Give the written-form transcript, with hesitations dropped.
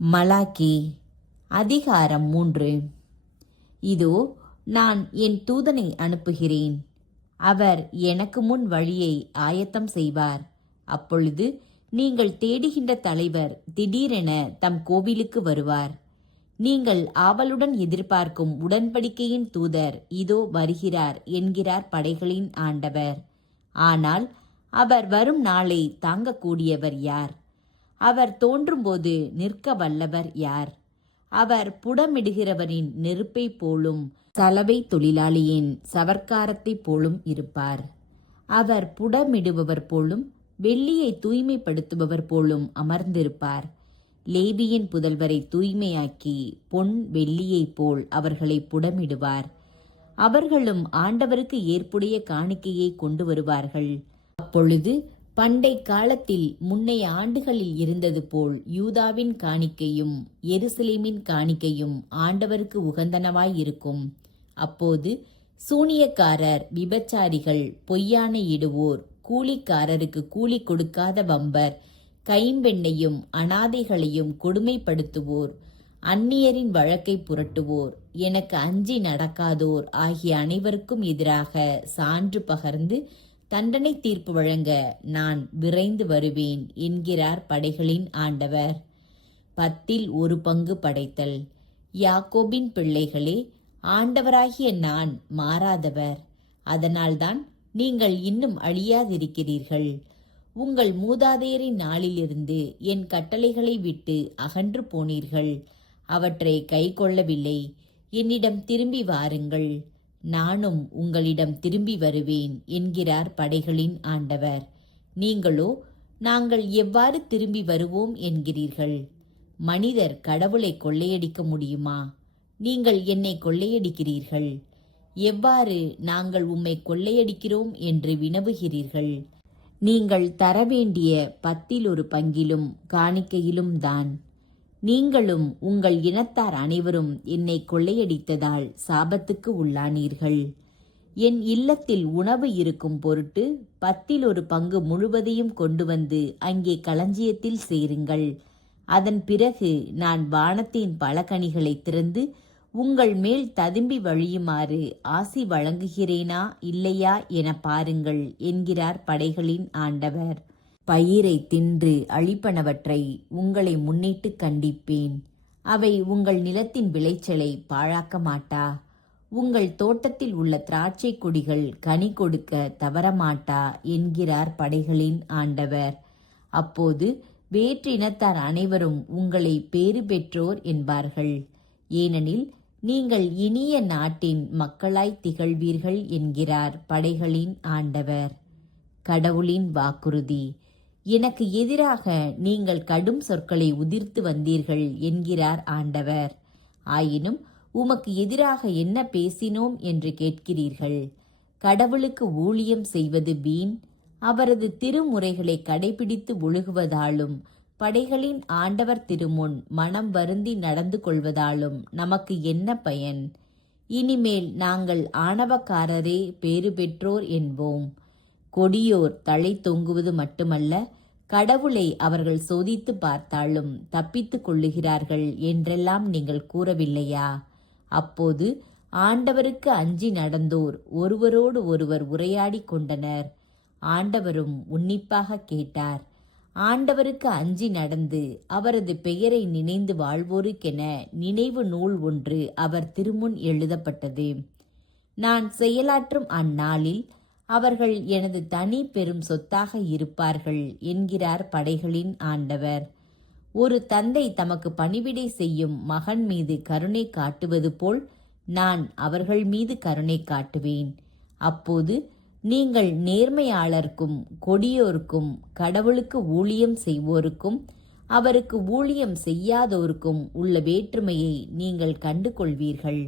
Malachi அதிகாரம் 3. இதோ நான் என் தூதனை அனுப்புகிறேன். அவர் எனக்கு முன் வழியை ஆயத்தம் செய்வார். அப்பொழுது நீங்கள் தேடுகின்ற தலைவர் திடீரென தம் கோவிலுக்கு வருவார். நீங்கள் ஆவலுடன் எதிர்பார்க்கும் உடன்படிக்கையின் தூதர் இதோ வருகிறார் என்கிறார் படைகளின் ஆண்டவர். ஆனால் அவர் வரும் நாளை தாங்கக்கூடியவர் யார்? அவர் தோன்றும்போது நிற்க வல்லவர் யார்? அவர் புடமிடுகிறவரின் நெருப்பை போலும் சலவை தொழிலாளியின் சவர்க்காரத்தைப் போலும் இருப்பார். அவர் புடமிடுபவர் போலும் வெள்ளியை தூய்மைப்படுத்துபவர் போலும் அமர்ந்திருப்பார். லேவியின் புதல்வரை தூய்மையாக்கி பொன் வெள்ளியைப் போல் அவர்களை புடமிடுவார். அவர்களும் ஆண்டவருக்கு ஏற்புடைய காணிக்கையை கொண்டு வருவார்கள். அப்பொழுது பண்டை காலத்தில் முன்னைய ஆண்டுகளில் இருந்தது போல் யூதாவின் காணிக்கையும் எருசலேமின் காணிக்கையும் ஆண்டவருக்கு உகந்தனவாயிருக்கும். அப்போது சூனியக்காரர், விபச்சாரிகள், பொய்யானை இடுவோர், கூலிக்காரருக்கு கூலி கொடுக்காத வம்பர், கைம்பெண்ணையும் அனாதைகளையும் கொடுமைப்படுத்துவோர், அந்நியரின் வழக்கை புரட்டுவோர், எனக்கு அஞ்சி நடக்காதோர் ஆகிய அனைவருக்கும் எதிராக சான்று பகர்ந்து தண்டனை தீர்ப்பு வழங்க நான் விரைந்து வருவேன் என்கிறார் படைகளின் ஆண்டவர். 10 பங்கு படைத்தல். யாக்கோபின் பிள்ளைகளே, ஆண்டவராகிய நான் மாறாதவர். அதனால்தான் நீங்கள் இன்னும் அழியாதிருக்கிறீர்கள். உங்கள் மூதாதையரின் நாளிலிருந்து என் கட்டளைகளை விட்டு அகன்று போனீர்கள். அவற்றை கை கொள்ளவில்லை. என்னிடம் திரும்பி வாருங்கள், நானும் உங்களிடம் திரும்பி வருவேன் என்கிறார் படைகளின் ஆண்டவர். நீங்களோ நாங்கள் எவ்வாறு திரும்பி வருவோம் என்கிறீர்கள். மனிதர் கடவுளை கொள்ளையடிக்க முடியுமா? நீங்கள் என்னை கொள்ளையடிக்கிறீர்கள். எவ்வாறு நாங்கள் உம்மை கொள்ளையடிக்கிறோம் என்று வினவுகிறீர்கள். நீங்கள் தர வேண்டிய 10 பங்கிலும் காணிக்கையிலும் தான். நீங்களும் உங்கள் இனத்தார் அனைவரும் என்னை கொள்ளையடித்ததால் சாபத்துக்கு உள்ளானீர்கள். என் இல்லத்தில் உணவு இருக்கும் பொருட்டு 10 பங்கு முழுவதையும் கொண்டு வந்து அங்கே களஞ்சியத்தில் சேருங்கள். அதன் பிறகு நான் வானத்தின் பல கனிகளை திறந்து உங்கள் மேல் ததும்பி வழியுமாறு ஆசி வழங்குகிறேனா இல்லையா என பாருங்கள் என்கிறார் படைகளின் ஆண்டவர். பயிரை தின்று அழிப்பனவற்றை உங்களை முன்னிட்டு கண்டிப்பேன். அவை உங்கள் நிலத்தின் விளைச்சலை பாழாக்க மாட்டா. உங்கள் தோட்டத்தில் உள்ள திராட்சை கொடிகள் கனி கொடுக்க தவறமாட்டா என்கிறார் படைகளின் ஆண்டவர். அப்போது வேற்று இனத்தார் அனைவரும் உங்களை பேறு பெற்றோர் என்பார்கள். ஏனெனில் நீங்கள் இனிய நாட்டின் மக்களாய் திகழ்வீர்கள் என்கிறார் படைகளின் ஆண்டவர். கடவுளின் வாக்குறுதி. எனக்கு எதிராக நீங்கள் கடும் சொற்களை உதிர்த்து வந்தீர்கள் என்கிறார் ஆண்டவர். ஆயினும் உமக்கு எதிராக என்ன பேசினோம் என்று கேட்கிறீர்கள். கடவுளுக்கு ஊழியம் செய்வது வீண். அவரது திருமுறைகளை கடைபிடித்து ஒழுகுவதாலும் படைகளின் ஆண்டவர் திருமுன் மனம் வருந்தி நடந்து கொள்வதாலும் நமக்கு என்ன பயன்? இனிமேல் நாங்கள் ஆணவக்காரரே பேறு பெற்றோர் என்போம். கொடியோர் தலை தொங்குவது மட்டுமல்ல, கடவுளை அவர்கள் சோதித்து பார்த்தாலும் தப்பித்து கொள்ளுகிறார்கள் என்றெல்லாம் நீங்கள் கூறவில்லையா? அப்போது ஆண்டவருக்கு அஞ்சி நடந்தோர் ஒருவரோடு ஒருவர் உரையாடி கொண்டனர். ஆண்டவரும் உன்னிப்பாக கேட்டார். ஆண்டவருக்கு அஞ்சி நடந்து அவரது பெயரை நினைந்து வாழ்வோருக்கென நினைவு நூல் ஒன்று அவர் திருமுன் எழுதப்பட்டது. நான் செயலாற்றும் அந்நாளில் அவர்கள் எனது தனி பெரும் சொத்தாக இருப்பார்கள் என்கிறார் படைகளின் ஆண்டவர். ஒரு தந்தை தமக்கு பணிவிடை செய்யும் மகன் மீது கருணை காட்டுவது போல் நான் அவர்கள் மீது கருணை காட்டுவேன். அப்போது நீங்கள் நேர்மையாளர்க்கும் கொடியோருக்கும் கடவுளுக்கு ஊழியம் செய்வோருக்கும் அவருக்கு ஊழியம் செய்யாதோருக்கும் உள்ள வேற்றுமையை நீங்கள் கண்டு கொள்வீர்கள்.